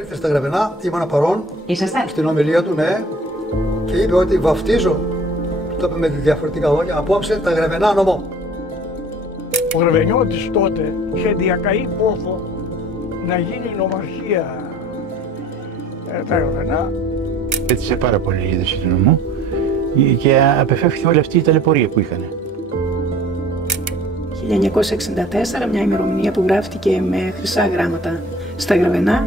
Ήρθε στα Γραβενά, ήμουν παρόν. Ήσασταν. Στην ομιλία του, ναι, και είπε ότι βαφτίζω, το είπε με διαφορετικά λόγια, απόψε τα Γραβενά νομό. Ο Γραβενιώτης τότε είχε διακαεί πόθο να γίνει νομαρχία τα Γραβενά. Έτσισε πάρα πολύ η είδηση του νομού και απεφεύχθηκε όλη αυτή η ταλαιπωρία που είχαν. 1964, μια ημερομηνία που γράφτηκε με χρυσά γράμματα στα Γραβενά,